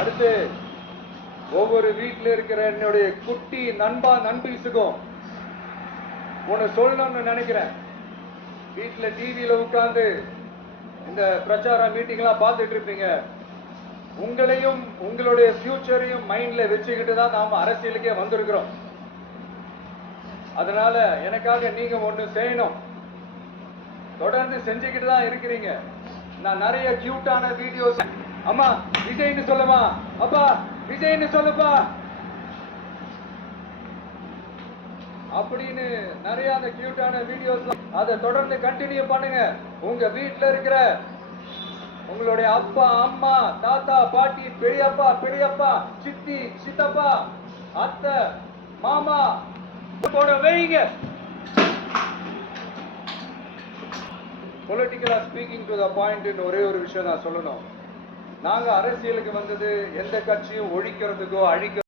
அடுத்து ஒவ்வொரு வீட்டில் இருக்கிற என்னுடைய குட்டி நண்பா நண்பீஸுக்கும் ஒன்று சொல்லணும்னு நினைக்கிறேன். வீட்டில் டிவியில் உட்கார்ந்து இந்த பிரச்சார மீட்டிங்லாம் பார்த்துட்டு இருப்பீங்க. உங்களையும் உங்களுடைய ஃபியூச்சரையும் மைண்ட்ல வச்சுக்கிட்டு தான் நாம அரசியலுக்கே வந்திருக்கிறோம். அதனால எனக்காக நீங்க ஒண்ணு செய்யணும். தொடர்ந்து செஞ்சுக்கிட்டு தான் இருக்கிறீங்க. நான் நிறைய கியூட்டான வீடியோஸ், அம்மா விஜய்னு சொல்லுமா, அப்பா விஜய்னு சொல்லுப்பா அப்படின்னு நிறைய அந்த கியூட்டான வீடியோஸ், அதை தொடர்ந்து கண்டினியூ பண்ணுங்க. உங்க வீட்டுல இருக்கிற உங்களுடைய அப்பா அம்மா தாத்தா பாட்டி பெரியப்பா பெரியப்பா சித்தி சித்தப்பா அத்தை மாமா போட வைங்க. பொலிட்டிக்கலா ஸ்பீக்கிங் டு த பாயிண்ட், ஒரே ஒரு விஷயம் நான் சொல்லணும். நாங்க அரசியலுக்கு வந்தது எந்த கட்சியும் ஒழிக்கிறதுக்கோ அழிக்க